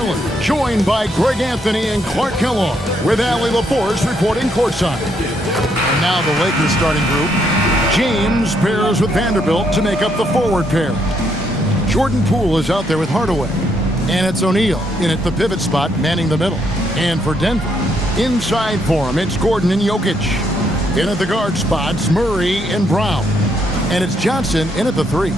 Garland, joined by Greg Anthony and Clark Kellogg, with Allie LaForce reporting courtside. And now the Lakers starting group. James pairs with Vanderbilt to make up the forward pair. Jordan Poole is out there with Hardaway. And it's O'Neal in at the pivot spot, manning the middle. And for Denver, inside for him, it's Gordon and Jokic. In at the guard spots, Murray and Brown. And it's Johnson in at the 3.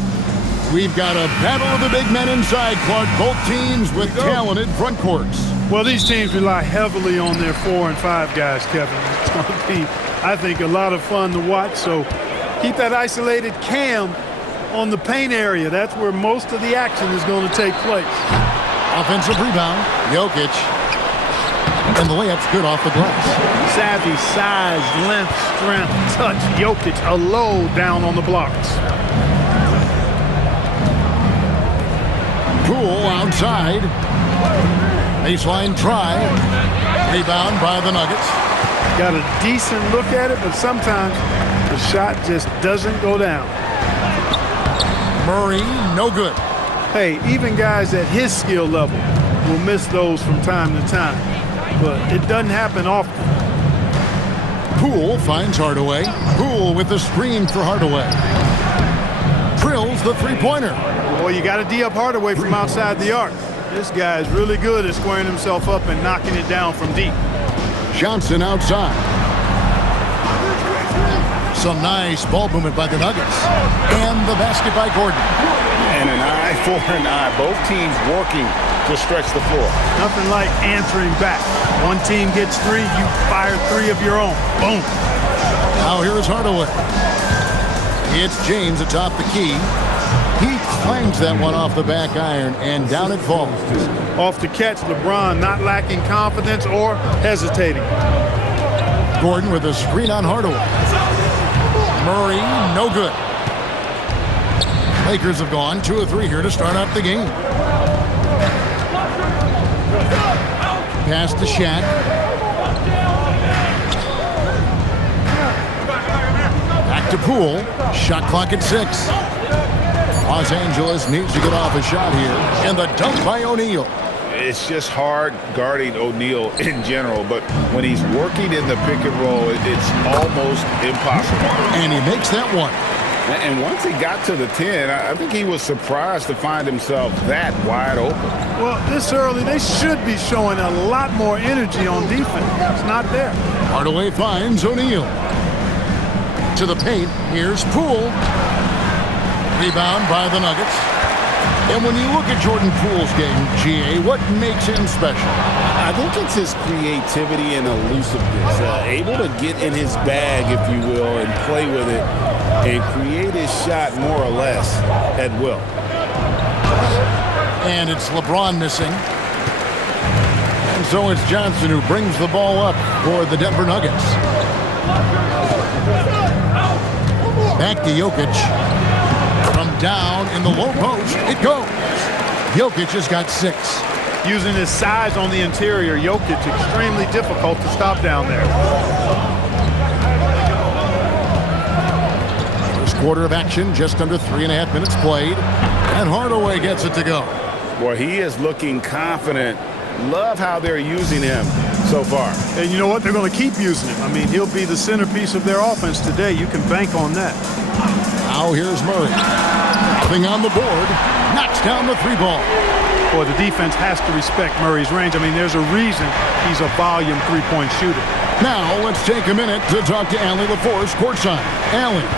We've got a battle of the big men inside, Clark. Both teams with talented front courts. Well, these teams rely heavily on their 4 and 5 guys, Kevin. It's going to be, I think, a lot of fun to watch. So keep that isolated Cam on the paint area. That's where most of the action is going to take place. Offensive rebound, Jokic. And the layup's good off the glass. Savvy, size, length, strength, touch. Jokic, a low down on the blocks. Poole outside. Baseline try. Rebound by the Nuggets. Got a decent look at it, but sometimes the shot just doesn't go down. Murray, no good. Hey, even guys at his skill level will miss those from time to time, but it doesn't happen often. Poole finds Hardaway. Poole with the screen for Hardaway. Drills the three-pointer. Boy, you got to D up Hardaway from outside the arc. This guy is really good at squaring himself up and knocking it down from deep. Johnson outside. Some nice ball movement by the Nuggets. And the basket by Gordon. And an eye for an eye. Both teams working to stretch the floor. Nothing like answering back. One team gets 3, you fire 3 of your own. Boom. Now here is Hardaway. It's James atop the key. He clangs that one off the back iron, and down it falls. Off the catch, LeBron not lacking confidence or hesitating. Gordon with a screen on Hardaway. Murray, no good. Lakers have gone 2 of 3 here to start out the game. Pass to Shaq. Back to Poole. Shot clock at 6. Los Angeles needs to get off a shot here. And the dunk by O'Neal. It's just hard guarding O'Neal in general, but when he's working in the pick and roll, it's almost impossible. And he makes that one. And once he got to the 10, I think he was surprised to find himself that wide open. Well, this early, they should be showing a lot more energy on defense. It's not there. Hardaway finds O'Neal. To the paint, here's Poole. Rebound by the Nuggets. And when you look at Jordan Poole's game, GA, what makes him special? I think it's his creativity and elusiveness. Able to get in his bag, if you will, and play with it and create his shot more or less at will. And it's LeBron missing. And so it's Johnson who brings the ball up for the Denver Nuggets. Back to Jokic. From down in the low post, it goes. Jokic has got 6. Using his size on the interior, Jokic extremely difficult to stop down there. First quarter of action, just under 3.5 minutes played. And Hardaway gets it to go. Boy, he is looking confident. Love how they're using him so far. And you know what? They're going to keep using him. I mean, he'll be the centerpiece of their offense today. You can bank on that. Now here's Murray. Nothing on the board. Knocks down the 3-ball. Boy, the defense has to respect Murray's range. I mean, there's a reason he's a volume 3-point shooter. Now let's take a minute to talk to Allie LaForce courtside. Allie.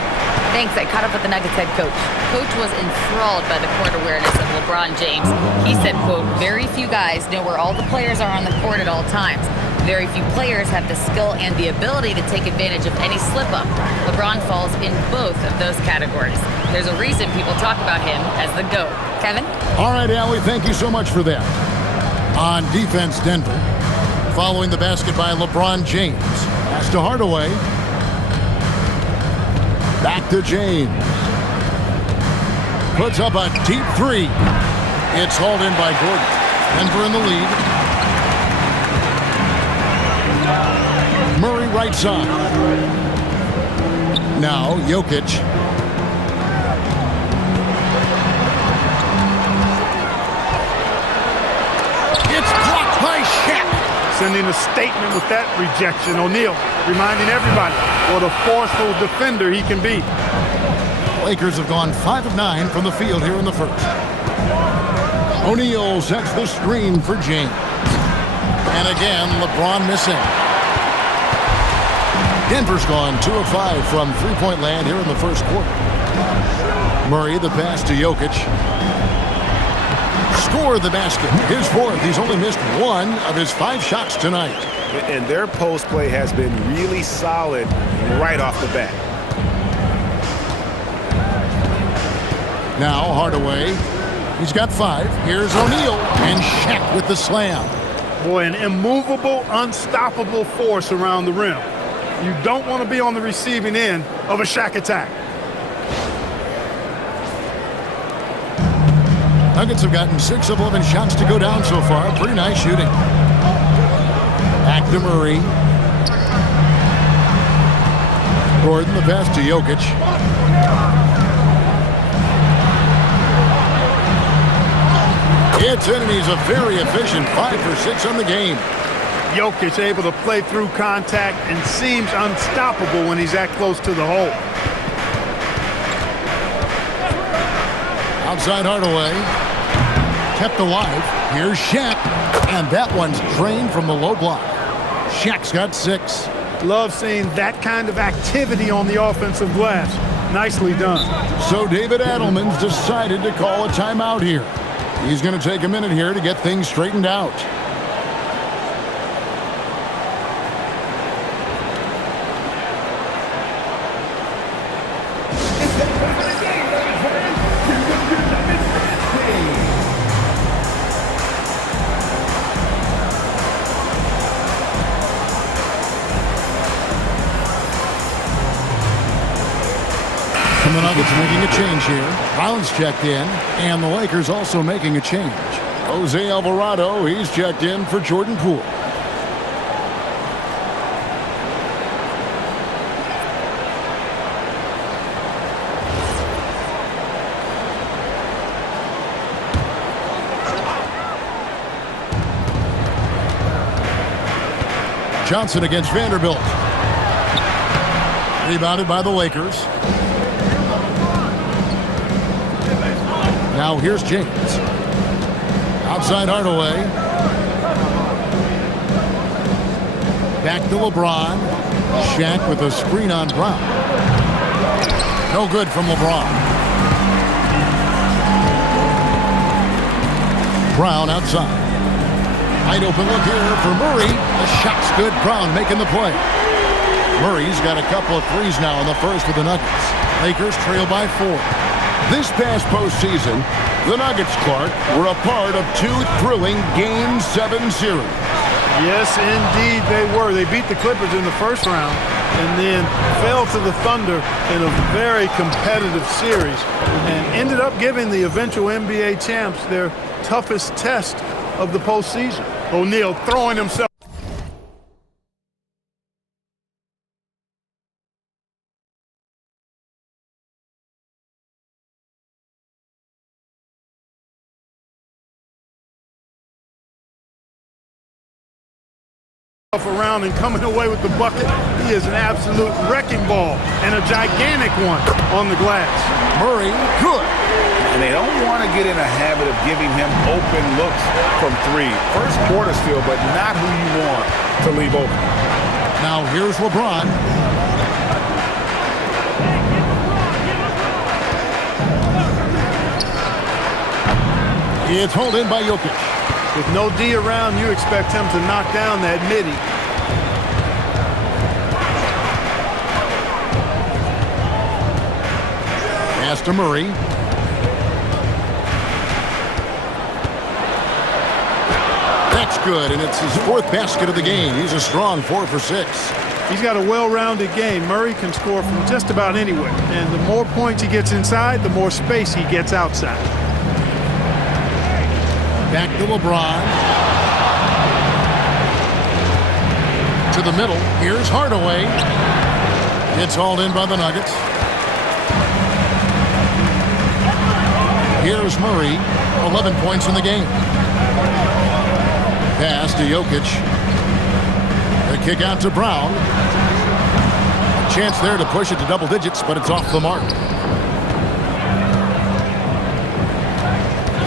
Thanks. I caught up with the Nuggets head coach. Coach was enthralled by the court awareness of LeBron James. He said, quote, very few guys know where all the players are on the court at all times. Very few players have the skill and the ability to take advantage of any slip-up. LeBron falls in both of those categories. There's a reason people talk about him as the GOAT. Kevin? All right, Allie, thank you so much for that. On defense, Denver. Following the basket by LeBron James. Pass to Hardaway. Back to James. Puts up a deep 3. It's hauled in by Gordon. Denver in the lead. Murray right side. Now Jokic. sending a statement with that rejection. O'Neal reminding everybody what a forceful defender he can be. Lakers have gone 5 of 9 from the field here in the first. O'Neal sets the screen for James. And again, LeBron missing. Denver's gone 2 of 5 from three-point land here in the first quarter. Murray, the pass to Jokic. Score the basket. His fourth. He's only missed 1 of his 5 shots tonight. And their post play has been really solid right off the bat. Now Hardaway. He's got 5. Here's O'Neal. And Shaq with the slam. Boy, an immovable, unstoppable force around the rim. You don't want to be on the receiving end of a Shaq attack. Nuggets have gotten 6 of 11 shots to go down so far. Pretty nice shooting. Back to Murray. Gordon, the pass to Jokic. It's in, and he's a very efficient 5 for 6 on the game. Jokic able to play through contact and seems unstoppable when he's that close to the hole. Outside Hardaway. Kept alive. Here's Shaq. And that one's drained from the low block. Shaq's got 6. Love seeing that kind of activity on the offensive glass. Nicely done. So David Adelman's decided to call a timeout here. He's going to take a minute here to get things straightened out. The Nuggets making a change here. Brown's checked in, and the Lakers also making a change. Jose Alvarado, he's checked in for Jordan Poole. Johnson against Vanderbilt. Rebounded by the Lakers. Now here's James. Outside Hardaway. Back to LeBron. Shaq with a screen on Brown. No good from LeBron. Brown outside. Wide open look here for Murray. The shot's good. Brown making the play. Murray's got a couple of threes now in the first for the Nuggets. Lakers trail by 4. This past postseason, the Nuggets, Clark, were a part of 2 thrilling Game 7 series. Yes, indeed they were. They beat the Clippers in the first round and then fell to the Thunder in a very competitive series and ended up giving the eventual NBA champs their toughest test of the postseason. O'Neal throwing himself around and coming away with the bucket. He is an absolute wrecking ball and a gigantic one on the glass. Murray, good. And they don't want to get in a habit of giving him open looks from 3. First quarter still, but not who you want to leave open. Now here's LeBron. It's hauled in by Jokic. With no D around, you expect him to knock down that midi. Pass to Murray. That's good, and it's his 4th basket of the game. He's a strong 4 for 6. He's got a well-rounded game. Murray can score from just about anywhere. And the more points he gets inside, the more space he gets outside. Back to LeBron. To the middle. Here's Hardaway. It's hauled in by the Nuggets. Here's Murray. 11 points in the game. Pass to Jokic. Kick out to Brown. A chance there to push it to double digits, but it's off the mark.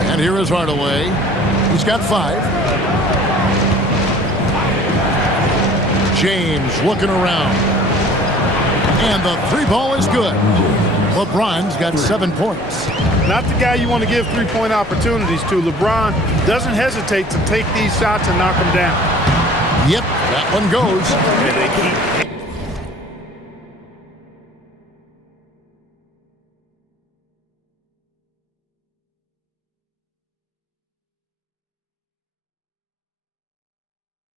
And here is Hardaway. He's got 5. James looking around. And the 3 ball is good. LeBron's got 7 points. Not the guy you want to give 3-point opportunities to. LeBron doesn't hesitate to take these shots and knock them down. Yep, that one goes. And they keep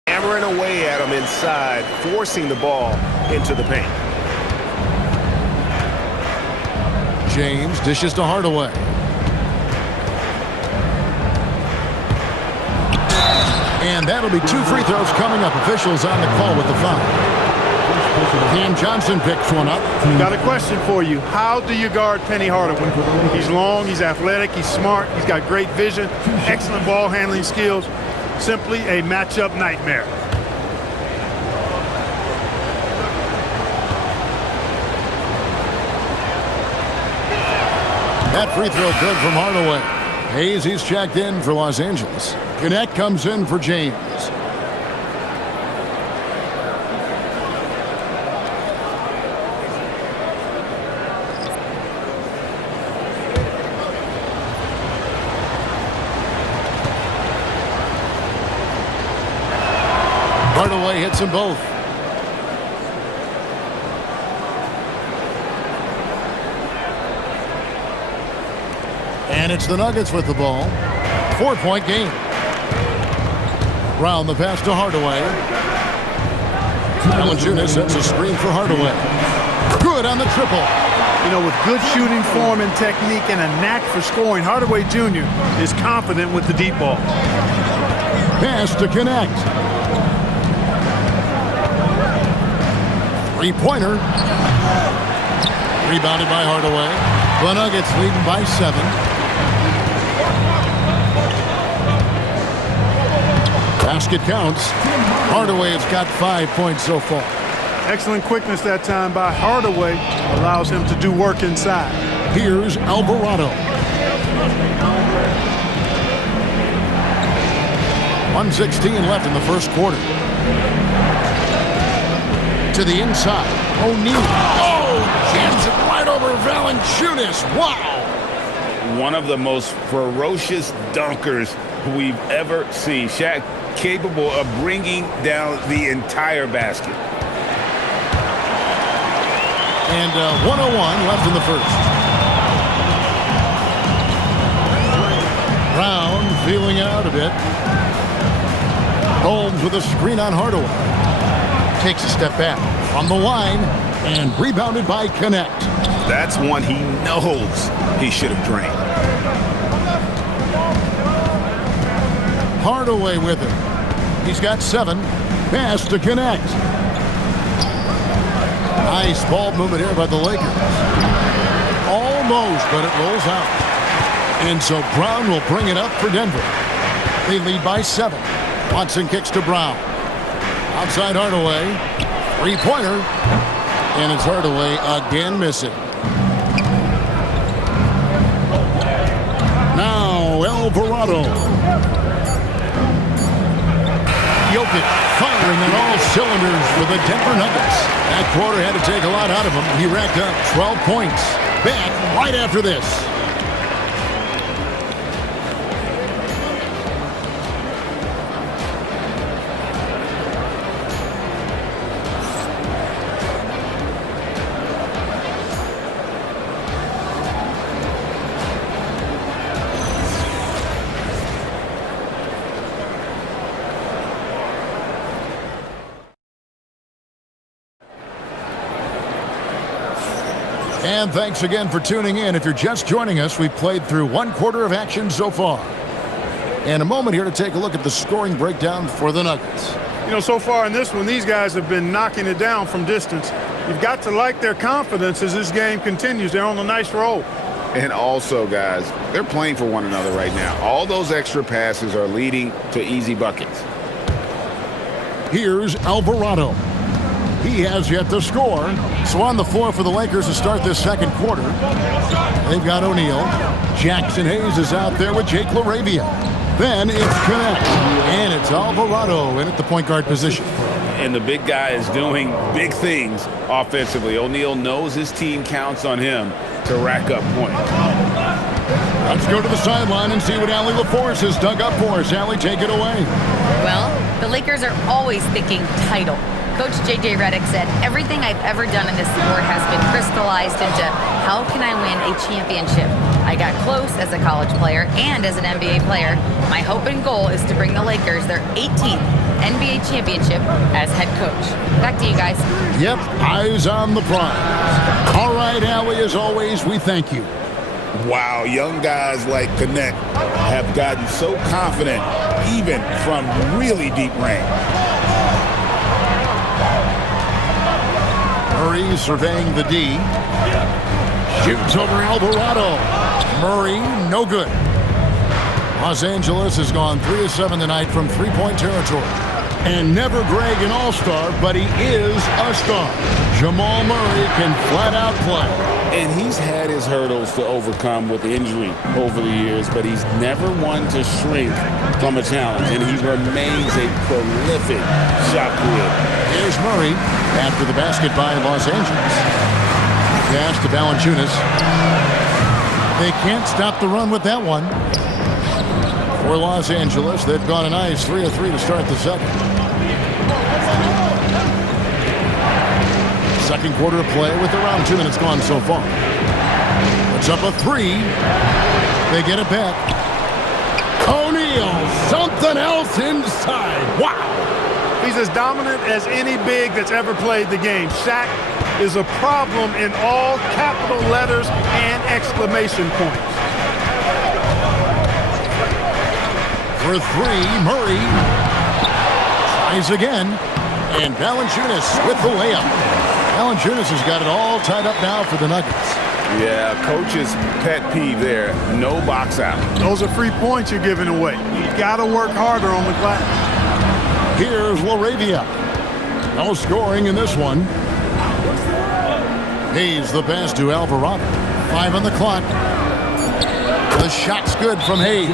hammering away at him inside, forcing the ball into the paint. James dishes to Hardaway. And that'll be 2 free throws coming up. Officials on the call with the foul. Cam Johnson picks one up. Got a question for you. How do you guard Penny Hardaway? He's long, he's athletic, he's smart, he's got great vision, excellent ball handling skills. Simply a matchup nightmare. That free throw good from Hardaway. Hayes, he's checked in for Los Angeles. Connect comes in for James. Hardaway hits them both. And it's the Nuggets with the ball. 4-point game. Brown the pass to Hardaway. Valanciunas sets a screen for Hardaway. Good on the triple. You know, with good shooting form and technique and a knack for scoring, Hardaway Jr. is confident with the deep ball. Pass to Connect. 3-pointer. Rebounded by Hardaway. The Nuggets leading by 7. Basket counts. Hardaway has got 5 points so far. Excellent quickness that time by Hardaway. Allows him to do work inside. Here's Alvarado. 1:16 left in the first quarter. To the inside. O'Neal. Oh, jams it right over Valanciunas. Wow. one of the most ferocious dunkers we've ever seen. Shaq capable of bringing down the entire basket. And 1:01 left in the first. Brown feeling out a bit. Holmes with a screen on Hardaway. Takes a step back from the line and rebounded by Connect. That's one he knows he should have drained. Hardaway with it. He's got 7. Pass to Connect. Nice ball movement here by the Lakers. Almost, but it rolls out. And so Brown will bring it up for Denver. They lead by 7. Watson kicks to Brown. Outside Hardaway. Three-pointer. And it's Hardaway again missing. Now Alvarado. Jokic firing on all cylinders for the Denver Nuggets. That quarter had to take a lot out of him. He racked up 12 points. Back right after this. And thanks again for tuning in. If you're just joining us, we've played through 1 quarter of action so far. And a moment here to take a look at the scoring breakdown for the Nuggets. You know, so far in this one, these guys have been knocking it down from distance. You've got to like their confidence as this game continues. They're on a nice roll. And also, guys, they're playing for one another right now. All those extra passes are leading to easy buckets. Here's Alvarado. He has yet to score. So on the floor for the Lakers to start this second quarter. They've got O'Neal. Jackson Hayes is out there with Jake LaRavia. Then it's Connect. And it's Alvarado in at the point guard position. And the big guy is doing big things offensively. O'Neal knows his team counts on him to rack up points. Let's go to the sideline and see what Allie LaForce has dug up for us. Allie, take it away. Well, the Lakers are always thinking title. Coach J.J. Redick said, everything I've ever done in this sport has been crystallized into how can I win a championship? I got close as a college player and as an NBA player. My hope and goal is to bring the Lakers their 18th NBA championship as head coach. Back to you guys. Yep, eyes on the prize. All right, Allie, as always, we thank you. Wow, young guys like Connect have gotten so confident even from really deep range. Murray surveying the D. Shoots over Alvarado. Murray, no good. Los Angeles has gone 3-7 tonight from three-point territory. And never Greg an all-star, but he is a star. Jamal Murray can flat out play. And he's had his hurdles to overcome with injury over the years, but he's never one to shrink from a challenge, and he remains a prolific shot creator. Here's Murray after the basket by Los Angeles. Pass to Valanciunas. They can't stop the run with that one. For Los Angeles, they've gone a nice 3 of 3 to start the second. Second quarter of play with around 2 minutes gone so far. It's up a 3. They get it back. O'Neal, something else inside. Wow. He's as dominant as any big that's ever played the game. Shaq is a problem in all capital letters and exclamation points. For 3, Murray tries again, and Valanciunas with the layup. Valanciunas has got it all tied up now for the Nuggets. Yeah, coach's pet peeve there. No box out. Those are free points you're giving away. You got to work harder on the glass. Here's LaRavia. No scoring in this one. Hayes the pass to Alvarado. 5 on the clock. The shot's good from Hayes.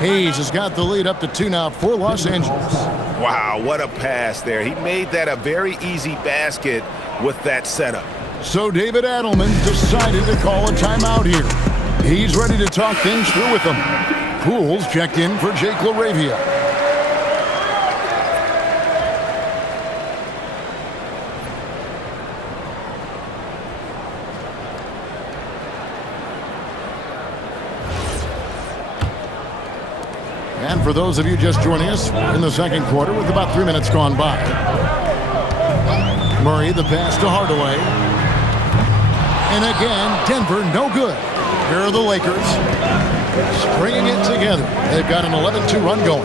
Hayes has got the lead up to 2 now for Los Angeles. Wow, what a pass there. He made that a very easy basket with that setup. So David Adelman decided to call a timeout here. He's ready to talk things through with them. Pools checked in for Jake LaRavia. And for those of you just joining us, we're in the second quarter with about 3 minutes gone by. Murray, the pass to Hardaway. And again, Denver, no good. Here are the Lakers, stringing it together. They've got an 11-2 run going.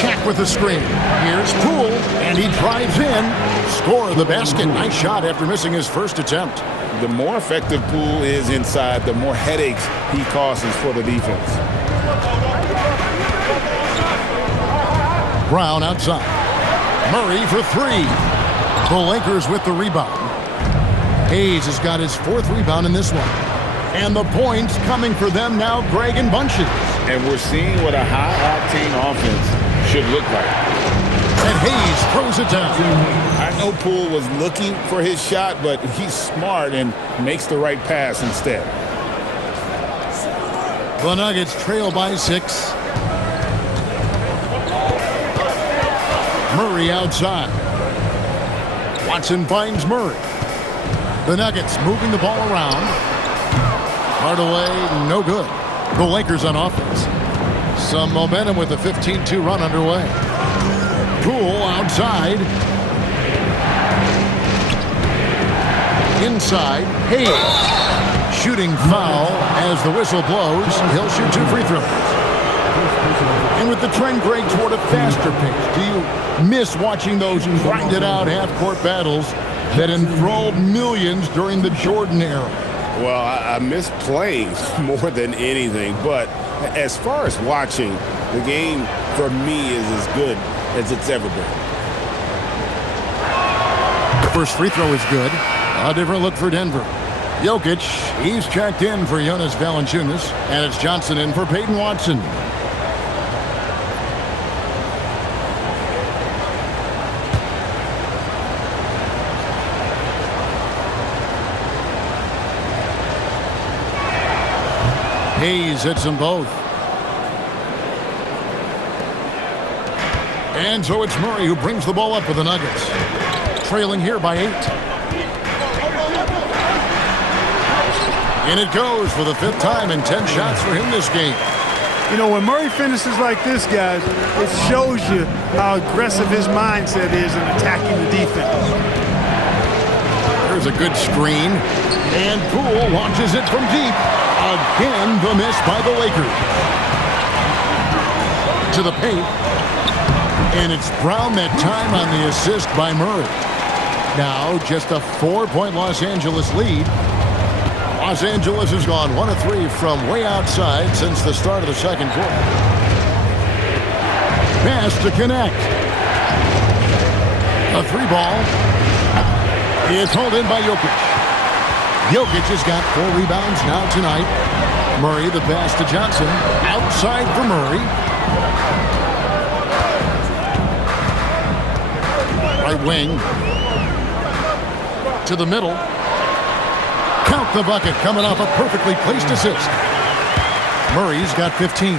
Shaq with the screen. Here's Poole, and he drives in. Score the basket. Nice shot after missing his first attempt. The more effective Poole is inside, the more headaches he causes for the defense. Brown outside. Murray for 3. The Lakers with the rebound. Hayes has got his 4th rebound in this one. And the points coming for them now, Greg in bunches. And we're seeing what a high-octane offense should look like. And Hayes throws it down. I know Poole was looking for his shot, but he's smart and makes the right pass instead. The Nuggets trail by 6. Murray outside. Watson finds Murray. The Nuggets moving the ball around. Hardaway, no good. The Lakers on offense. Some momentum with a 15-2 run underway. Poole outside. Inside. Hayes. Shooting foul as the whistle blows. He'll shoot 2 free throws. And with the trend, Greg, toward a faster pace, do you miss watching those grinded-out half-court battles that enthralled millions during the Jordan era? Well, I miss playing more than anything, but as far as watching, The game, for me, is as good as it's ever been. First free throw is good. A different look for Denver. Jokic, he's checked in for Jonas Valanciunas, and it's Johnson in for Peyton Watson. Hayes hits them both. And so it's Murray who brings the ball up for the Nuggets. Trailing here by 8. And it goes for the 5th time and 10 shots for him this game. You know, when Murray finishes like this, guys, it shows you how aggressive his mindset is in attacking the defense. There's a good screen. And Poole launches it from deep. Again, the miss by the Lakers. To the paint. And it's Brown that time on the assist by Murray. Now just a 4-point Los Angeles lead. Los Angeles has gone 1 of 3 from way outside since the start of the second quarter. Pass to connect. A 3-ball. It's hauled in by Jokic. Jokic has got 4 rebounds now tonight. Murray the pass to Johnson. Outside for Murray. Right wing. To the middle. Count the bucket coming off a perfectly placed assist. Murray's got 15.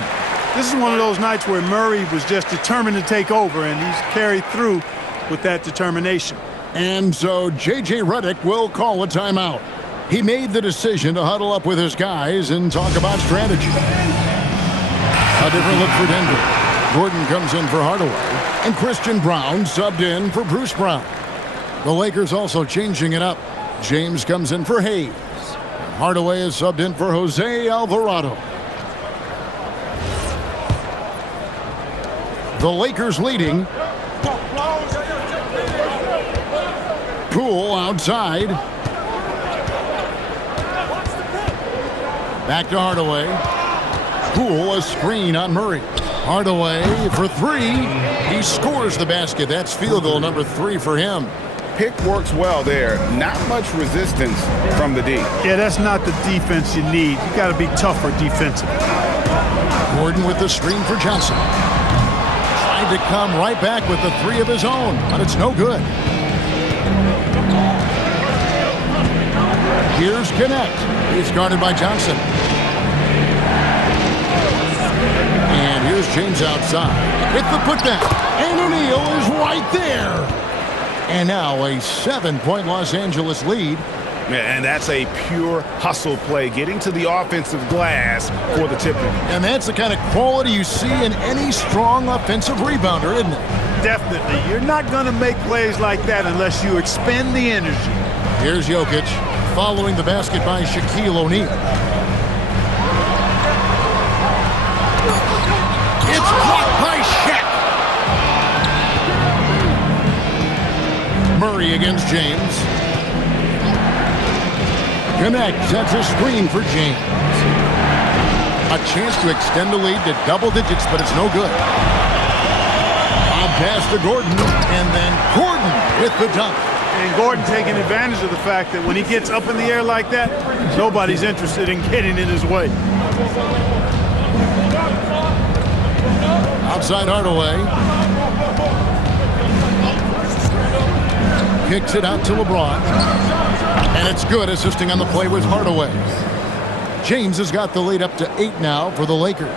This is one of those nights where Murray was just determined to take over, and he's carried through with that determination. And so J.J. Redick will call a timeout. He made the decision to huddle up with his guys and talk about strategy. A different look for Denver. Gordon comes in for Hardaway, and Christian Brown subbed in for Bruce Brown. The Lakers also changing it up. James comes in for Hayes. Hardaway is subbed in for Jose Alvarado. The Lakers leading. Poole outside. Back to Hardaway. Poole, a screen on Murray. Hardaway for 3. He scores the basket. That's field goal number 3 for him. Pick works well there. Not much resistance from the D. Yeah, that's not the defense you need. You got to be tougher defensively. Gordon with the screen for Johnson. Tried to come right back with the 3 of his own, but it's no good. Here's Connect. He's guarded by Johnson. And here's James outside with the putback. And O'Neal is right there. And now a 7-point Los Angeles lead. And that's a pure hustle play, getting to the offensive glass for the tip-in. And that's the kind of quality you see in any strong offensive rebounder, isn't it? Definitely. You're not going to make plays like that unless you expend the energy. Here's Jokic following the basket by Shaquille O'Neal. It's blocked by Shaq. Murray against James. Connect sets a screen for James. A chance to extend the lead to double digits, but it's no good. A pass to Gordon, and then Gordon with the dunk. And Gordon taking advantage of the fact that when he gets up in the air like that, nobody's interested in getting in his way. Outside Hardaway. Kicks it out to LeBron. And it's good, assisting on the play with Hardaway. James has got the lead up to 8 now for the Lakers.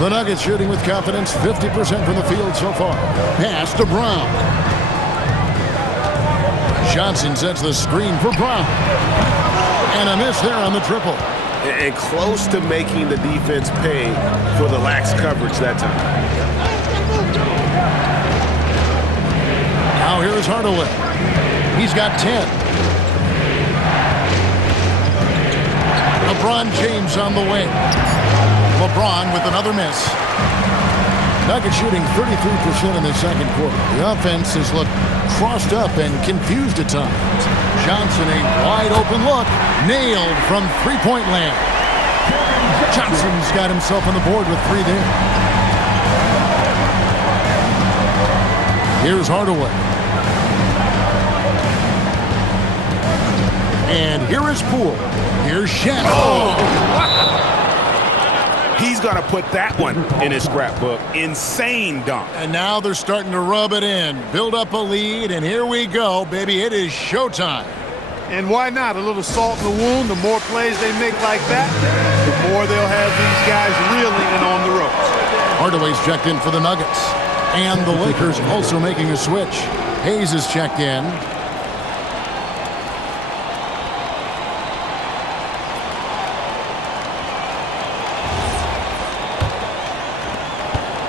The Nuggets shooting with confidence, 50% from the field so far. Pass to Brown. Johnson sets the screen for Brown. And a miss there on the triple. And close to making the defense pay for the lax coverage that time. Now here's Hardaway. He's got 10. LeBron James on the wing. LeBron with another miss. Nuggets shooting 33% in the second quarter. The offense has looked crossed up and confused at times. Johnson, a wide open look. Nailed from three-point land. Johnson's got himself on the board with 3 there. Here's Hardaway. And here is Poole. Here's Shaq. He's going to put that one in his scrapbook. Insane dunk. And now they're starting to rub it in, build up a lead, and here we go, baby. It is showtime. And why not? A little salt in the wound. The more plays they make like that, the more they'll have these guys reeling and on the ropes. Hardaway's checked in for the Nuggets. And the Lakers also making a switch. Hayes is checked in.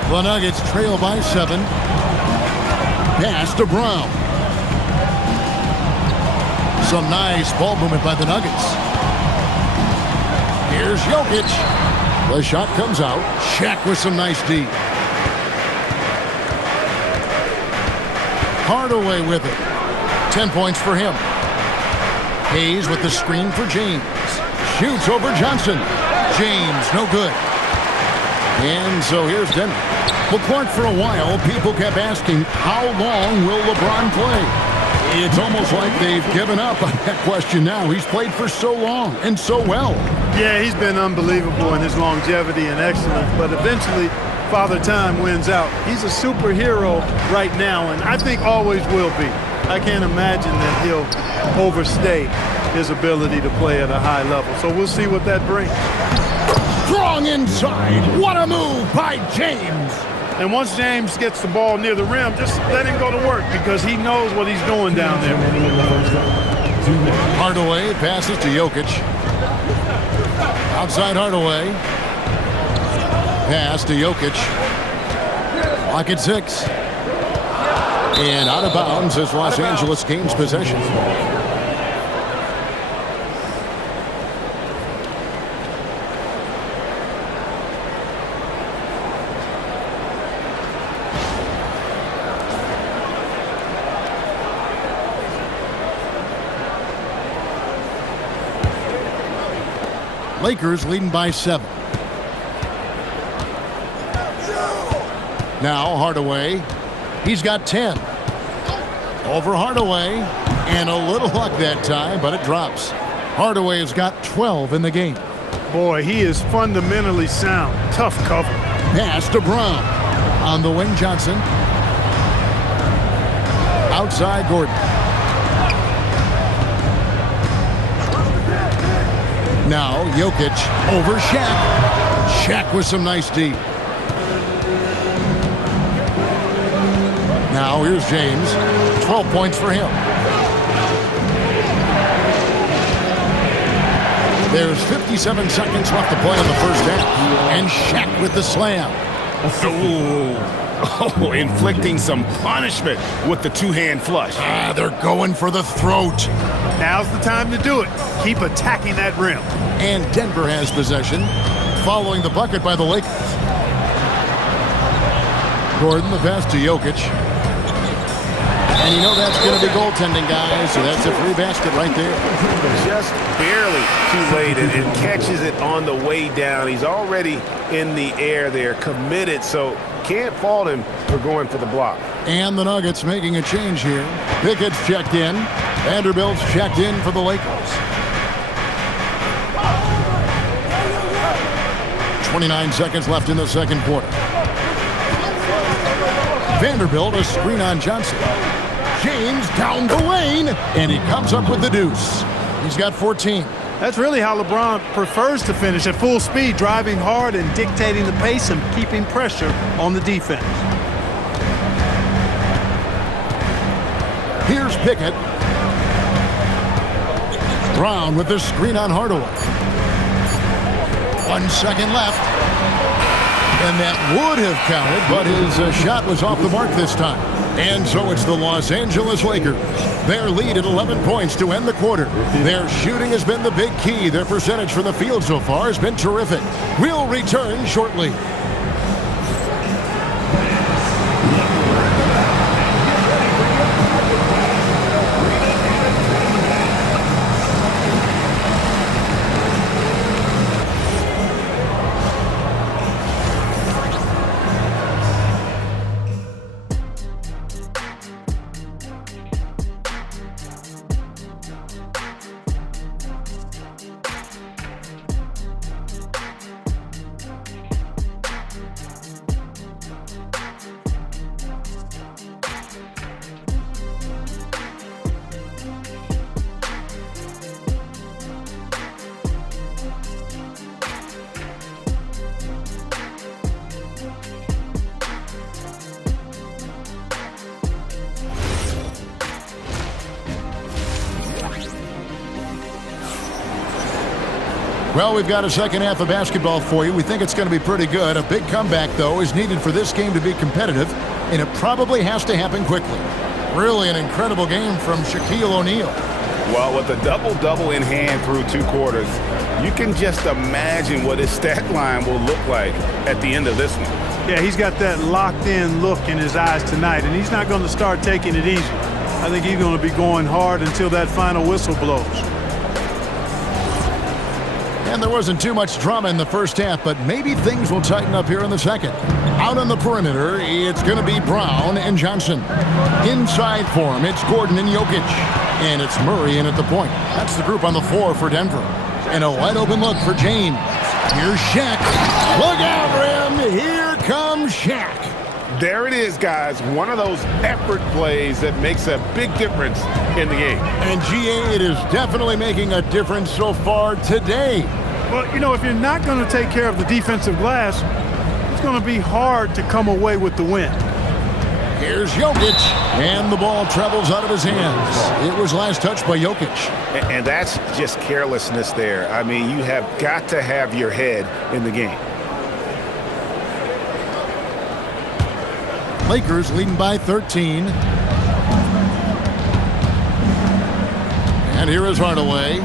The Nuggets trail by 7. Pass to Brown. Some nice ball movement by the Nuggets. Here's Jokic. The shot comes out. Shaq with some nice D. Hardaway with it. 10 points for him. Hayes with the screen for James. Shoots over Johnson. James, no good. And so here's Denver. Well, Clark, for a while, people kept asking, how long will LeBron play? It's almost like they've given up on that question now. He's played for so long and so well. Yeah, he's been unbelievable in his longevity and excellence, but eventually Father Time wins out. He's a superhero right now, and I think always will be. I can't imagine that he'll overstay his ability to play at a high level. So we'll see what that brings. Strong inside. What a move by James. And once James gets the ball near the rim, just let him go to work because he knows what he's doing down there. Hardaway passes to Jokic. Outside Hardaway. Pass to Jokic. Lock at 6. And out of bounds as Los Angeles gains possession. Lakers leading by 7. Now Hardaway. He's got 10. Over Hardaway. And a little luck that time, but it drops. Hardaway has got 12 in the game. Boy, he is fundamentally sound. Tough cover. Pass to Brown. On the wing, Johnson. Outside Gordon. Now Jokic over Shaq. Shaq with some nice D. Now here's James. 12 points for him. There's 57 seconds left to play in the first half. And Shaq with the slam. Oh, inflicting some punishment with the two-hand flush. They're going for the throat. Now's the time to do it. Keep attacking that rim. And Denver has possession, following the bucket by the Lakers. Gordon, the pass to Jokic. And you know that's going to be goaltending, guys, so that's a free basket right there. Just barely too late, and it catches it on the way down. He's already in the air there, committed, so can't fault him for going for the block. And the Nuggets making a change here. Pickett's checked in. Vanderbilt's checked in for the Lakers. 29 seconds left in the second quarter. Vanderbilt, a screen on Johnson. James down the lane, and he comes up with the deuce. He's got 14. That's really how LeBron prefers to finish, at full speed, driving hard and dictating the pace and keeping pressure on the defense. Here's Pickett. Brown with the screen on Hardaway. 1 second left. And that would have counted, but his shot was off the mark this time. And so it's the Los Angeles Lakers. Their lead at 11 points to end the quarter. Their shooting has been the big key. Their percentage from the field so far has been terrific. We'll return shortly. Well, we've got a second half of basketball for you. We think it's going to be pretty good. A big comeback, though, is needed for this game to be competitive, and it probably has to happen quickly. Really an incredible game from Shaquille O'Neal. Well, with a double-double in hand through 2 quarters, you can just imagine what his stat line will look like at the end of this one. Yeah, he's got that locked-in look in his eyes tonight, and he's not going to start taking it easy. I think he's going to be going hard until that final whistle blows. And there wasn't too much drama in the first half, but maybe things will tighten up here in the second. Out on the perimeter, it's going to be Brown and Johnson. Inside for him, it's Gordon and Jokic. And it's Murray in at the point. That's the group on the floor for Denver. And a wide open look for James. Here's Shaq. Look out, Rim. Here comes Shaq. There it is, guys. One of those effort plays that makes a big difference in the game. And GA, it is definitely making a difference so far today. Well, you know, if you're not going to take care of the defensive glass, it's going to be hard to come away with the win. Here's Jokic, and the ball travels out of his hands. It was last touched by Jokic. And that's just carelessness there. I mean, you have got to have your head in the game. Lakers leading by 13. And here is Hardaway.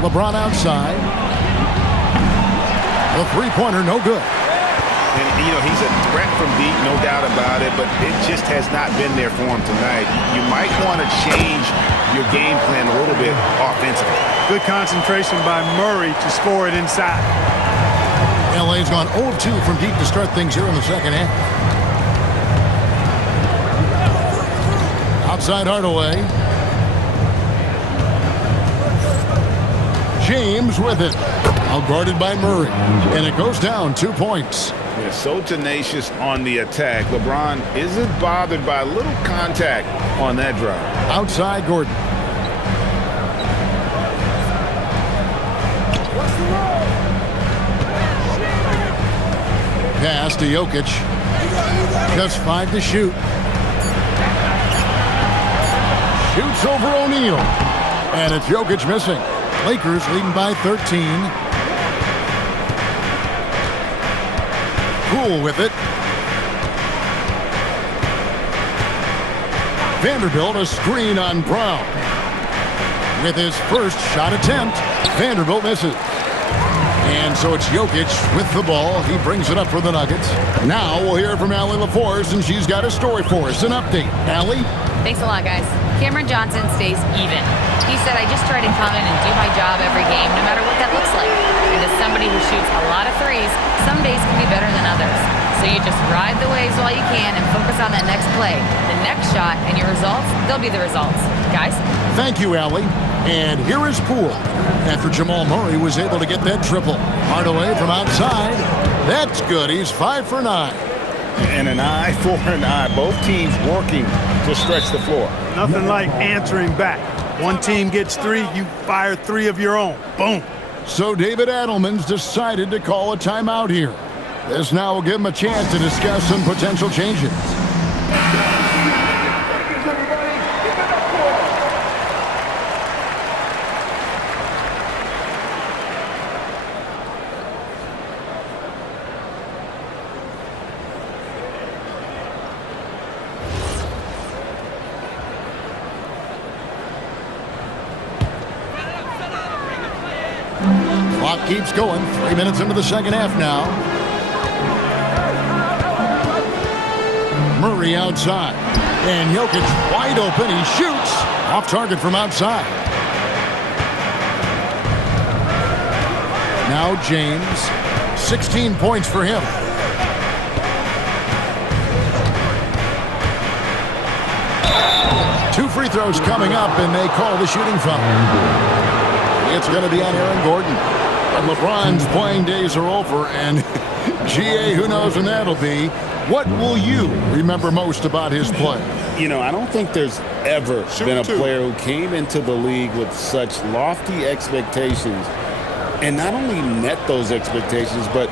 LeBron outside. The three-pointer, no good. And, you know, he's a threat from deep, no doubt about it, but it just has not been there for him tonight. You might want to change your game plan a little bit offensively. Good concentration by Murray to score it inside. LA's gone 0 of 2 from deep to start things here in the second half. Outside Hardaway. James with it. Out guarded by Murray. And it goes down 2 points. Yeah, so tenacious on the attack. LeBron isn't bothered by a little contact on that drive. Outside Gordon. Pass to Jokic. Just 5 to shoot. Shoots over O'Neal. And it's Jokic missing. Lakers leading by 13. Poole with it. Vanderbilt a screen on Brown. With his first shot attempt, Vanderbilt misses. And so it's Jokic with the ball. He brings it up for the Nuggets. Now we'll hear from Allie LaForce, and she's got a story for us. An update. Allie? Thanks a lot, guys. Cameron Johnson stays even. He said, I just try to come in and do my job every game, no matter what that looks like. And as somebody who shoots a lot of threes, some days can be better than others. So you just ride the waves while you can and focus on that next play. The next shot and your results, they'll be the results. Guys? Thank you, Allie. And here is Poole. After Jamal Murray was able to get that triple. Hardaway from outside. That's good. He's 5 for 9. And an eye for an eye. Both teams working to stretch the floor. Nothing like answering back. One team gets 3, you fire 3 of your own. Boom. So David Adelman's decided to call a timeout here. This now will give him a chance to discuss some potential changes. Clock keeps going. 3 minutes into the second half now. Murray outside. And Jokic wide open. He shoots. Off target from outside. Now James. 16 points for him. Two free throws coming up, and they call the shooting foul. It's going to be on Aaron Gordon. And LeBron's playing days are over, and GA, who knows when that'll be. What will you remember most about his play? You know, I don't think there's ever been a player who came into the league with such lofty expectations and not only met those expectations, but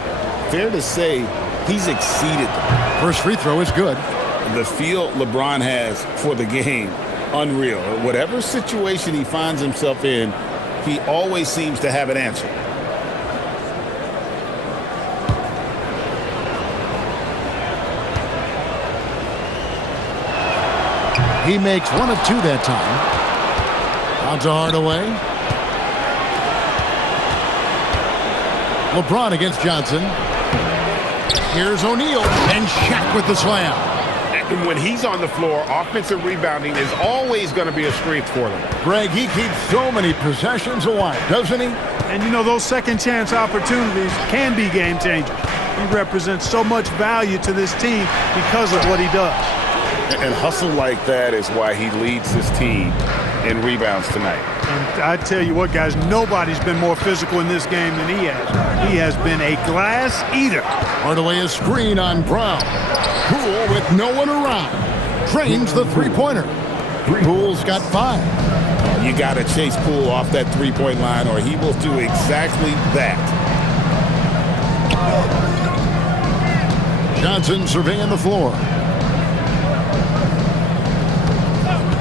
fair to say, he's exceeded them. First free throw is good. The feel LeBron has for the game, unreal. Whatever situation he finds himself in, He always seems to have an answer. He makes 1 of 2 that time. On to Hardaway. LeBron against Johnson. Here's O'Neal, and Shaq with the slam. And when he's on the floor, offensive rebounding is always going to be a strength for them. Greg, he keeps so many possessions alive, doesn't he? And you know, those second chance opportunities can be game changers. He represents so much value to this team because of what he does. And hustle like that is why he leads his team in rebounds tonight. And I tell you what, guys, nobody's been more physical in this game than he has. He has been a glass eater. Hardaway a screen on Brown. Poole with no one around. Drains the three-pointer. Poole's got 5. You got to chase Poole off that three-point line or he will do exactly that. Johnson surveying the floor.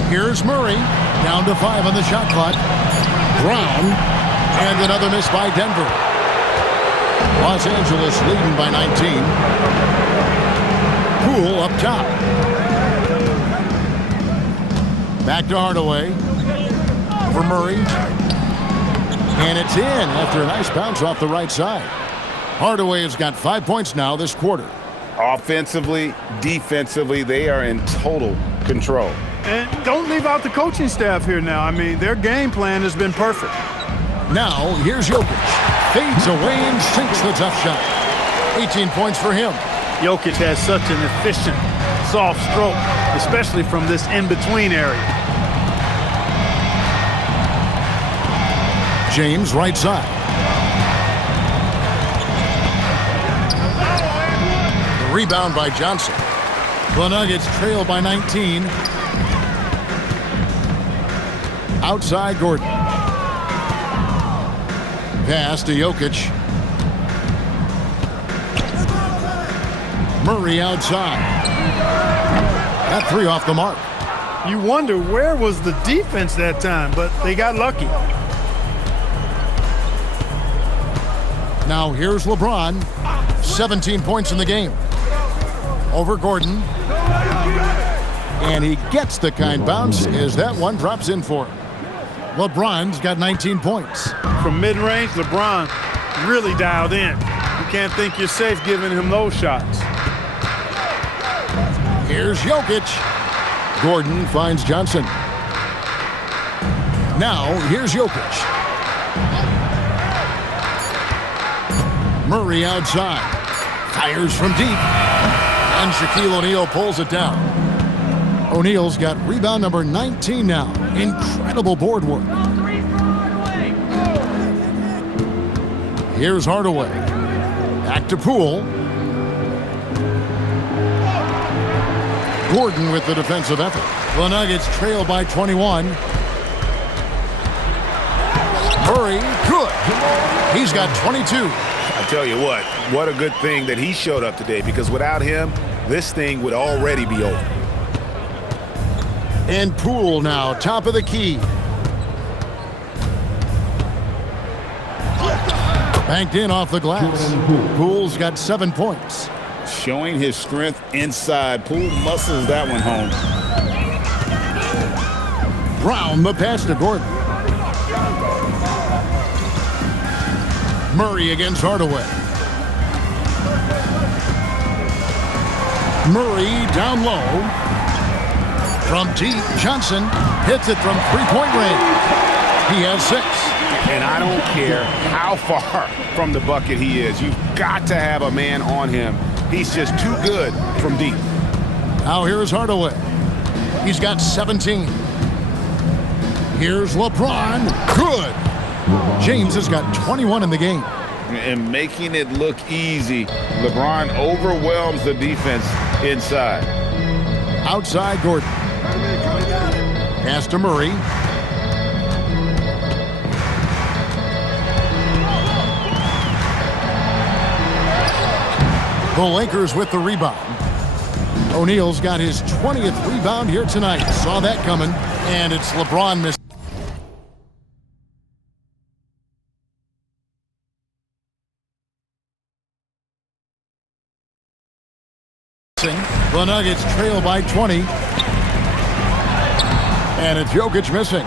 Here's Murray, down to 5 on the shot clock. Brown, and another miss by Denver. Los Angeles leading by 19. Poole up top. Back to Hardaway. For Murray. And it's in after a nice bounce off the right side. Hardaway has got 5 points now this quarter. Offensively, defensively, they are in total control. And don't leave out the coaching staff here now. I mean, their game plan has been perfect. Now, here's Jokic. Fades away and sinks the tough shot. 18 points for him. Jokic has such an efficient, soft stroke, especially from this in-between area. James, right side. The rebound by Johnson. The Nuggets trail by 19. Outside Gordon. Pass to Jokic. Murray outside. That 3 off the mark. You wonder where was the defense that time, but they got lucky. Now here's LeBron. 17 points in the game. Over Gordon. And he gets the kind bounce as that one drops in for him. LeBron's got 19 points. From mid-range, LeBron really dialed in. You can't think you're safe giving him those shots. Here's Jokic. Gordon finds Johnson. Now, here's Jokic. Murray outside. Fires from deep. And Shaquille O'Neal pulls it down. O'Neal's got rebound number 19 now. Incredible board work. Here's Hardaway. Back to Poole. Gordon with the defensive effort. The Nuggets trail by 21. Murray, good. He's got 22. I tell you what a good thing that he showed up today, because without him, this thing would already be over. And Poole now, top of the key. Banked in off the glass. Poole's got 7 points. Showing his strength inside. Poole muscles that one home. Brown, the pass to Gordon. Murray against Hardaway. Murray down low. From deep, Johnson hits it from three-point range. He has 6. And I don't care how far from the bucket he is. You've got to have a man on him. He's just too good from deep. Now here's Hardaway. He's got 17. Here's LeBron. Good. James has got 21 in the game. And making it look easy, LeBron overwhelms the defense inside. Outside Gordon. Pass to Murray. The Lakers with the rebound. O'Neal's got his 20th rebound here tonight. Saw that coming, and it's LeBron missing. missing. The Nuggets trail by 20. And it's Jokic missing.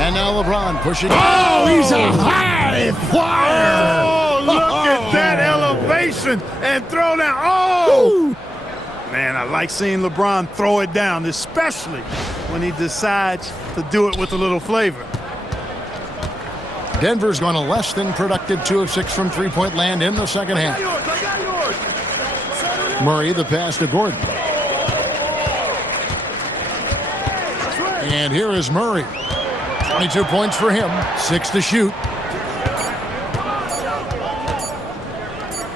And now LeBron pushing. Oh, he's a high flyer. Oh, look at that elevation and throw down. Oh! Man, I like seeing LeBron throw it down, especially when he decides to do it with a little flavor. Denver's gone a less than productive 2 of 6 from three-point land in the second half. Murray, the pass to Gordon. And here is Murray. 22 points for him, 6 to shoot.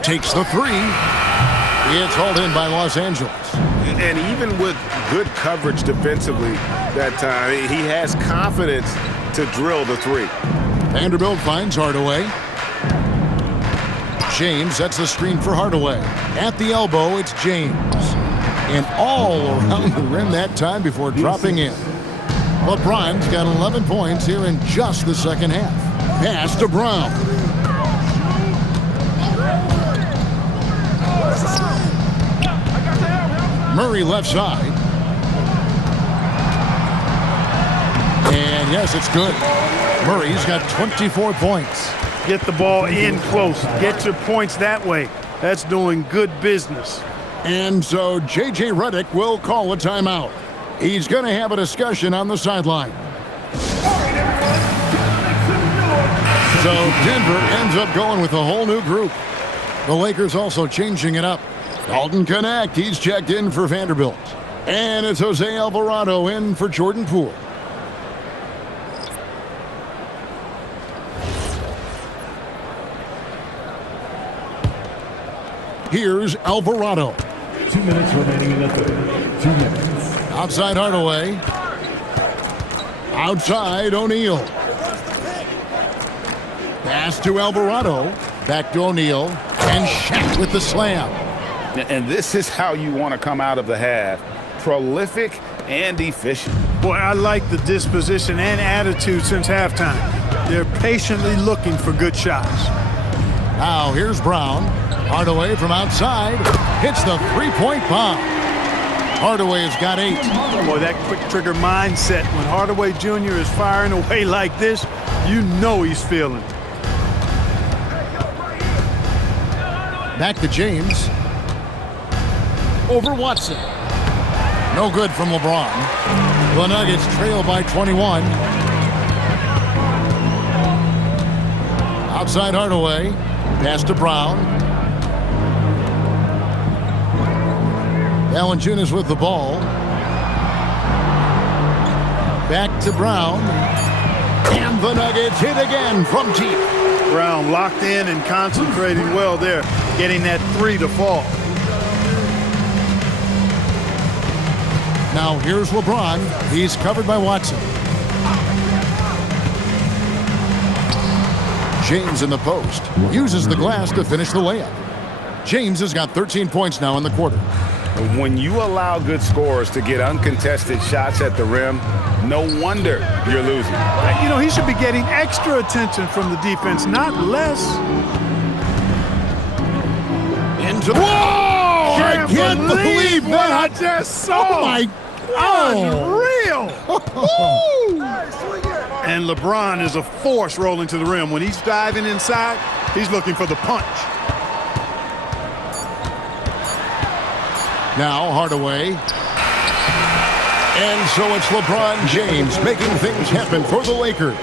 Takes the three. It's hauled in by Los Angeles. And even with good coverage defensively that time, he has confidence to drill the three. Vanderbilt finds Hardaway. James sets the screen for Hardaway. At the elbow, it's James. And all around the rim that time before dropping in. LeBron's got 11 points here in just the second half. Pass to Brown. Murray left side. And yes, it's good. Murray's got 24 points. Get the ball in close. Get your points that way. That's doing good business. And so J.J. Redick will call a timeout. He's going to have a discussion on the sideline. So Denver ends up going with a whole new group. The Lakers also changing it up. Dalton Knecht, he's checked in for Vanderbilt. And it's Jose Alvarado in for Jordan Poole. Here's Alvarado. 2 minutes remaining in the third. 2 minutes. Outside Hardaway. Outside O'Neal. Pass to Alvarado. Back to O'Neal. And Shaq with the slam. And this is how you want to come out of the half. Prolific and efficient. Boy, I like the disposition and attitude since halftime. They're patiently looking for good shots. Now here's Brown. Hardaway from outside. Hits the three-point bomb. Hardaway has got 8. Boy, that quick trigger mindset. When Hardaway Jr. is firing away like this, you know he's feeling it. Back to James. Over Watson. No good from LeBron. The Nuggets trail by 21. Outside Hardaway. Pass to Brown. Valanciunas with the ball. Back to Brown. And the Nuggets hit again from deep. Brown locked in and concentrating well there, getting that three to fall. Now here's LeBron. He's covered by Watson. James in the post. Uses the glass to finish the layup. James has got 13 points now in the quarter. When you allow good scorers to get uncontested shots at the rim, no wonder you're losing. You know, he should be getting extra attention from the defense, not less. Into the... Whoa! I can't believe what I that! just saw. Oh, my... Unreal! And LeBron is a force rolling to the rim. When he's diving inside, he's looking for the punch. Now Hardaway. And so it's LeBron James making things happen for the Lakers.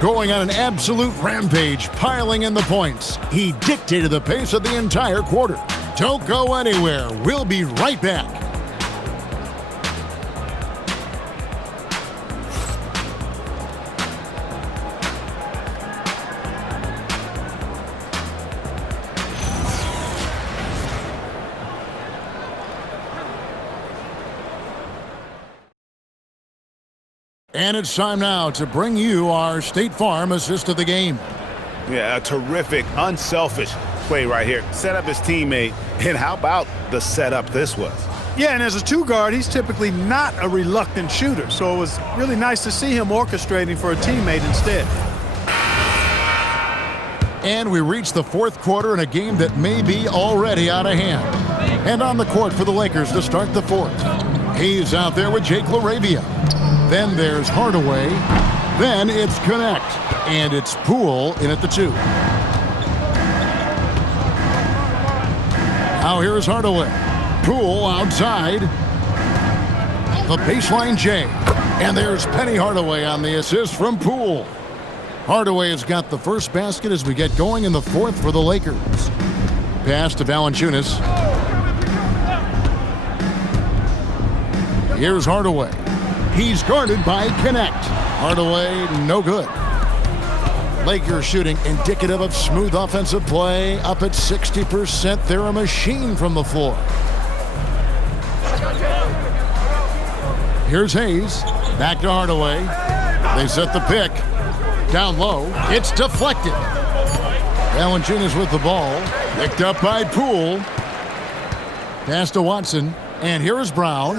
Going on an absolute rampage, piling in the points. He dictated the pace of the entire quarter. Don't go anywhere. We'll be right back. And it's time now to bring you our State Farm assist of the game. Yeah, a terrific, unselfish play right here. Set up his teammate, and how about the setup this was? Yeah, and as a two guard, he's typically not a reluctant shooter, so it was really nice to see him orchestrating for a teammate instead. And we reach the fourth quarter in a game that may be already out of hand. And on the court for the Lakers to start the fourth. He's out there with Jake LaRavia. Then there's Hardaway. Then it's Connect. And it's Poole in at the 2. Now here's Hardaway. Poole outside. The baseline J. And there's Penny Hardaway on the assist from Poole. Hardaway has got the first basket as we get going in the fourth for the Lakers. Pass to Valanciunas. Here's Hardaway. He's guarded by Connect. Hardaway, no good. Lakers shooting indicative of smooth offensive play. Up at 60%. They're a machine from the floor. Here's Hayes. Back to Hardaway. They set the pick. Down low. It's deflected. Valanciunas with the ball. Picked up by Poole. Pass to Watson. And here is Brown.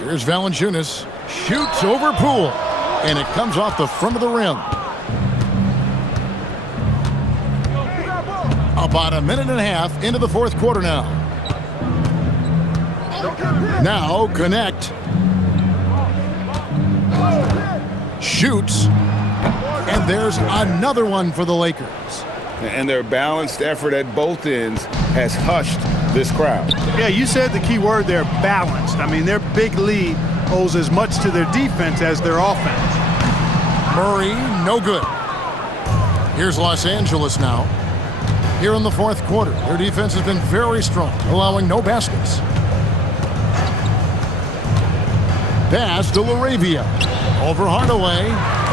Here's Valanciunas. Shoots over Poole. And it comes off the front of the rim. About a minute and a half into the fourth quarter now. Now Connect. Shoots. And there's another one for the Lakers. And their balanced effort at both ends has hushed this crowd. Yeah, you said the key word there, balanced. I mean, their big lead owes as much to their defense as their offense. Murray, no good. Here's Los Angeles now. Here in the fourth quarter, their defense has been very strong, allowing no baskets. Pass to LaRavia. Over Hardaway,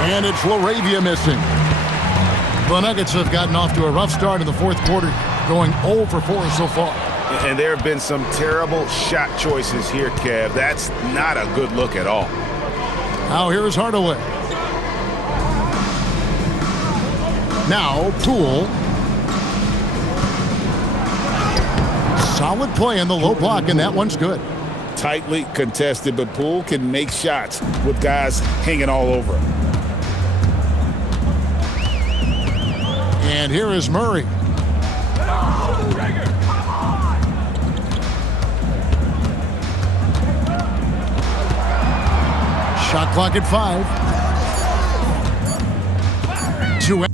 and it's LaRavia missing. The Nuggets have gotten off to a rough start in the fourth quarter, going 0 for 4 so far. And there have been some terrible shot choices here, Kev. That's not a good look at all. Now here's Hardaway. Now Poole. Solid play in the low block, and that one's good. Tightly contested, but Poole can make shots with guys hanging all over him. And here is Murray. Shot clock at 5. 2.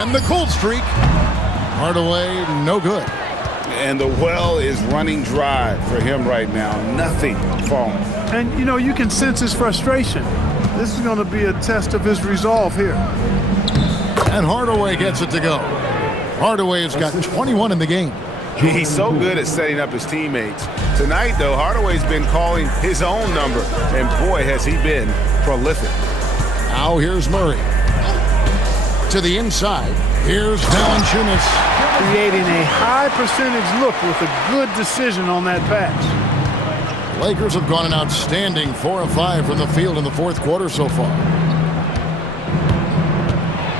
And the cold streak. Hardaway, no good. And the well is running dry for him right now. Nothing falling. And, you know, you can sense his frustration. This is going to be a test of his resolve here. And Hardaway gets it to go. Hardaway has got 21 in the game. He's so good at setting up his teammates. Tonight, though, Hardaway's been calling his own number. And, boy, has he been prolific. Now here's Murray. To the inside. Here's Valanciunas. Creating a high percentage look with a good decision on that pass. Lakers have gone an outstanding 4 of 5 from the field in the fourth quarter so far.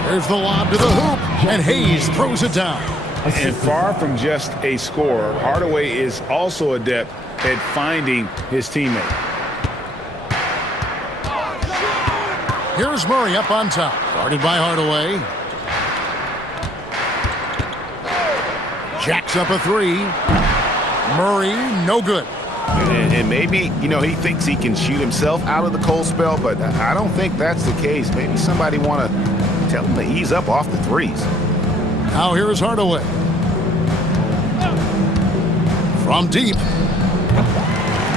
There's the lob to the hoop, and Hayes throws it down. And far from just a scorer, Hardaway is also adept at finding his teammate. Here's Murray up on top, guarded by Hardaway. Jacks up a 3. Murray, no good. And maybe, you know, he thinks he can shoot himself out of the cold spell, but I don't think that's the case. Maybe somebody want to tell him to ease up off the threes. Now here's Hardaway. From deep.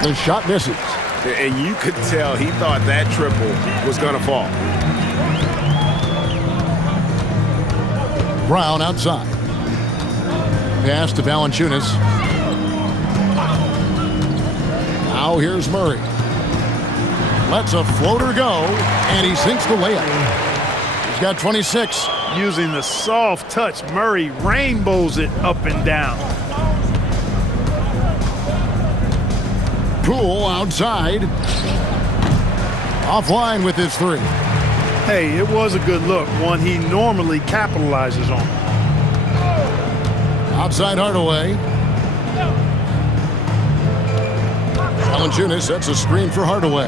The shot misses. And you could tell he thought that triple was going to fall. Brown outside. Pass to Valanciunas. Now Now here's Murray. Lets a floater go, and he sinks the layup. He's got 26. Using the soft touch, Murray rainbows it up and down. Poole outside. Offline with his three. Hey, it was a good look, one he normally capitalizes on. Outside Hardaway. Valanciunas sets a screen for Hardaway.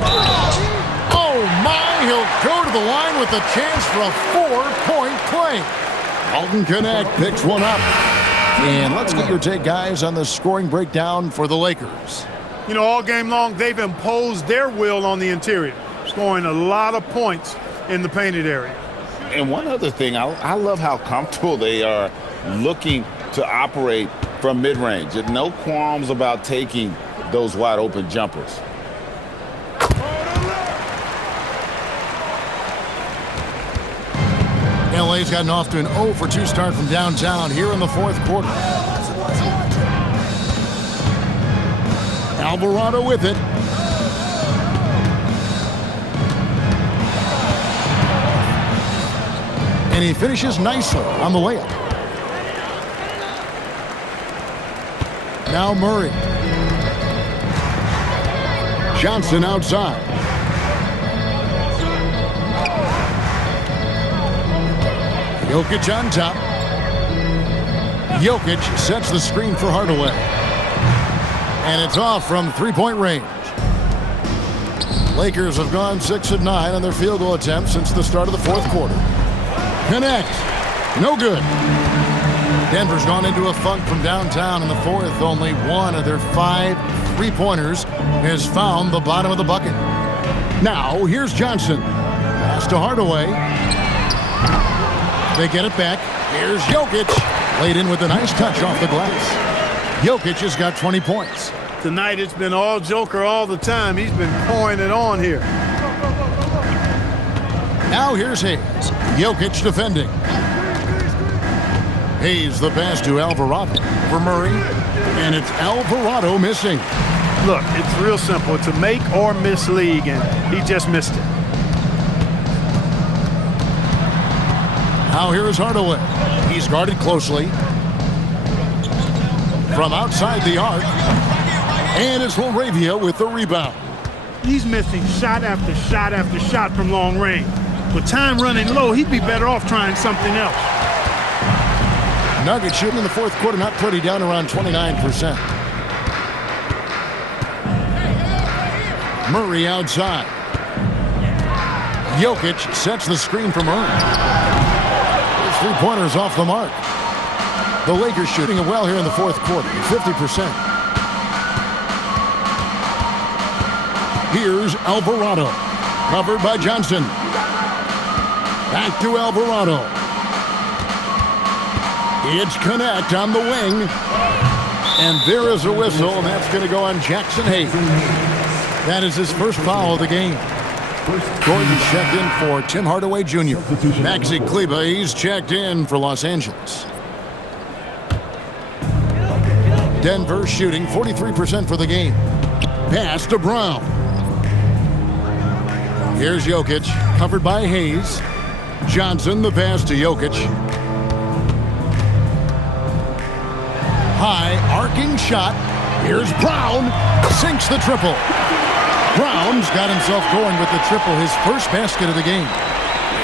Oh my, he'll go to the line with a chance for a 4-point play. Alton Connect picks one up. And let's get your take, guys, on the scoring breakdown for the Lakers. You know, all game long, they've imposed their will on the interior, scoring a lot of points in the painted area. And one other thing, I love how comfortable they are looking to operate from mid-range. And no qualms about taking those wide-open jumpers. LA's gotten off to an 0 for 2 start from downtown here in the fourth quarter. Alvarado with it. And he finishes nicely on the layup. Now Murray. Johnson outside. Jokic on top. Jokic sets the screen for Hardaway. And it's off from three-point range. Lakers have gone 6 of 9 on their field goal attempts since the start of the fourth quarter. Connect. No good. Denver's gone into a funk from downtown in the fourth. Only one of their 5 three-pointers has found the bottom of the bucket. Now, here's Johnson. Pass to Hardaway. They get it back. Here's Jokic. Laid in with a nice touch off the glass. Jokic has got 20 points. Tonight it's been all Joker all the time. He's been pouring it on here. Now here's Hayes. Jokic defending. Hayes the pass to Alvarado for Murray. And it's Alvarado missing. Look, it's real simple. It's a make or miss league, and he just missed it. Now here is Hardaway. He's guarded closely. From outside the arc. And it's Laravia with the rebound. He's missing shot after shot after shot from long range. With time running low, he'd be better off trying something else. Nuggets shooting in the fourth quarter, not pretty, down around 29%. Murray outside. Jokic sets the screen for Murray. His three-pointers off the mark. The Lakers shooting it well here in the fourth quarter, 50%. Here's Alvarado, covered by Johnson. Back to Alvarado. It's Connect on the wing. And there is a whistle, and that's going to go on Jackson Hayes. That is his first foul of the game. Gordon checked in for Tim Hardaway Jr. Maxi Kleber, he's checked in for Los Angeles. Denver shooting 43% for the game. Pass to Brown. Here's Jokic, covered by Hayes. Johnson, the pass to Jokic. High, arcing shot. Here's Brown. Sinks the triple. Brown's got himself going with the triple, his first basket of the game.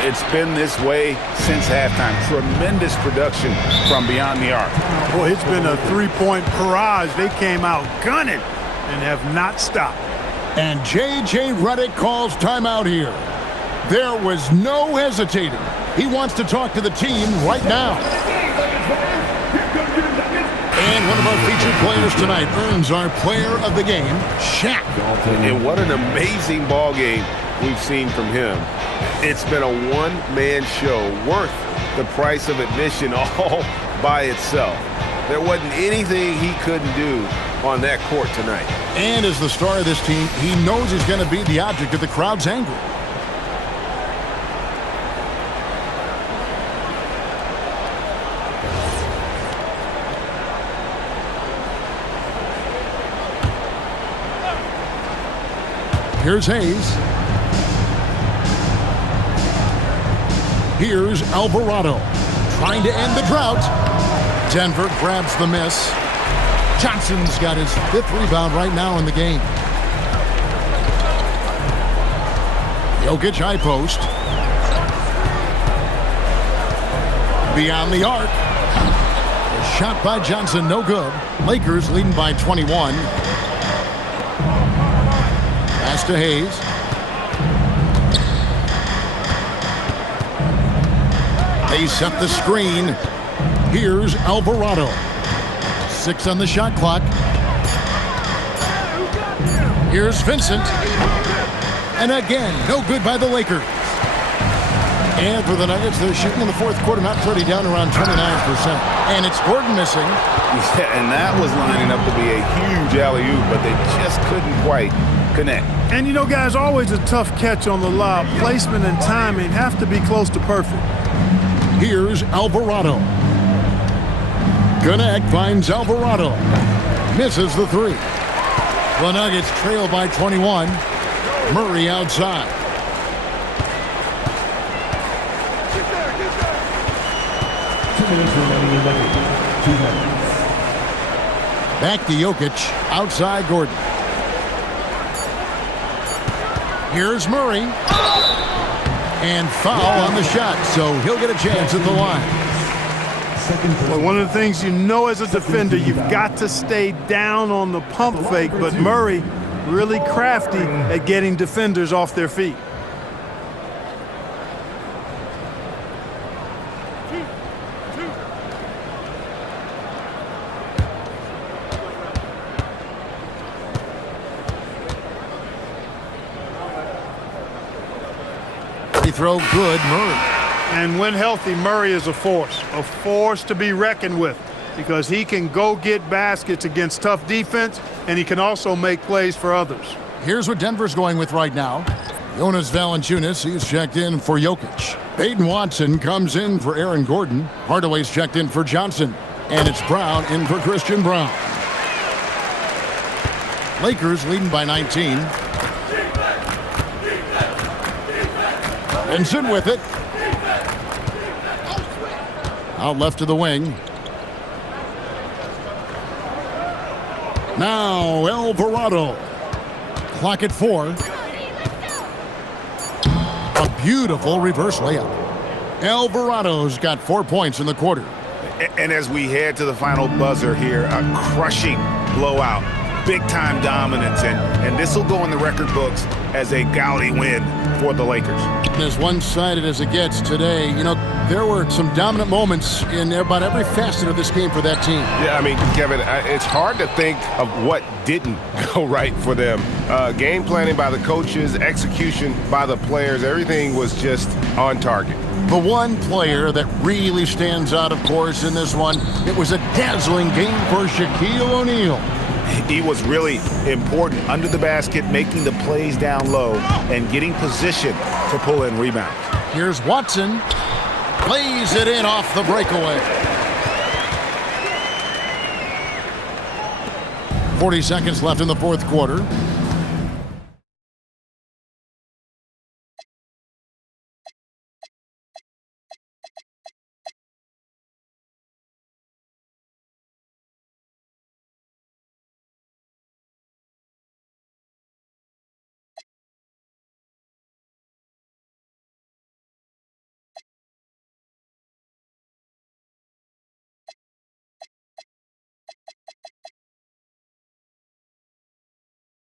It's been this way since halftime. Tremendous production from beyond the arc. Boy, it's been a three-point barrage. They came out gunning and have not stopped. And J.J. Redick calls timeout here. There was no hesitating. He wants to talk to the team right now. And one of our featured players tonight earns our player of the game, Shaq. And what an amazing ball game we've seen from him. It's been a one-man show worth the price of admission all by itself. There wasn't anything he couldn't do on that court tonight. And as the star of this team, he knows he's going to be the object of the crowd's anger. Here's Hayes. Here's Alvarado. Trying to end the drought. Denver grabs the miss. Johnson's got his 5th rebound right now in the game. Jokic high post. Beyond the arc. A shot by Johnson, no good. Lakers leading by 21. Pass to Hayes. They set the screen. Here's Alvarado. 6 on the shot clock. Here's Vincent. And again, no good by the Lakers. And for the Nuggets, they're shooting in the 4th quarter, not pretty, down around 29%. And it's Gordon missing. Yeah, and that was lining up to be a huge alley-oop, but they just couldn't quite connect. And you know, guys, always a tough catch on the lob. Placement and timing have to be close to perfect. Here's Alvarado. Gannett finds Alvarado. Misses the 3. The Nuggets trail by 21. Murray outside. Back to Jokic. Outside Gordon. Here's Murray. And foul on the shot, so he'll get a chance at the line. Well, one of the things you know as a defender, you've got to stay down on the pump fake, but Murray really crafty at getting defenders off their feet. He throw good, Murray. And when healthy, Murray is a force to be reckoned with, because he can go get baskets against tough defense, and he can also make plays for others. Here's what Denver's going with right now. Jonas Valanciunas, he's checked in for Jokic. Peyton Watson comes in for Aaron Gordon. Hardaway's checked in for Johnson. And it's Brown in for Christian Brown. Lakers leading by 19. Vincent with it. Out left to the wing. Now Alvarado. Clock at 4. A beautiful reverse layup. Alvarado's got 4 points in the quarter. And as we head to the final buzzer here, a crushing blowout, big-time dominance, and this will go in the record books as a gaudy win for the Lakers. As one-sided as it gets today, you know, there were some dominant moments in about every facet of this game for that team. Yeah, I mean, Kevin, it's hard to think of what didn't go right for them. Game planning by the coaches, execution by the players, everything was just on target. The one player that really stands out, of course, in this one, it was a dazzling game for Shaquille O'Neal. He was really important under the basket, making the plays down low and getting position to pull in rebounds. Here's Watson. Plays it in off the breakaway. 40 seconds left in the 4th quarter.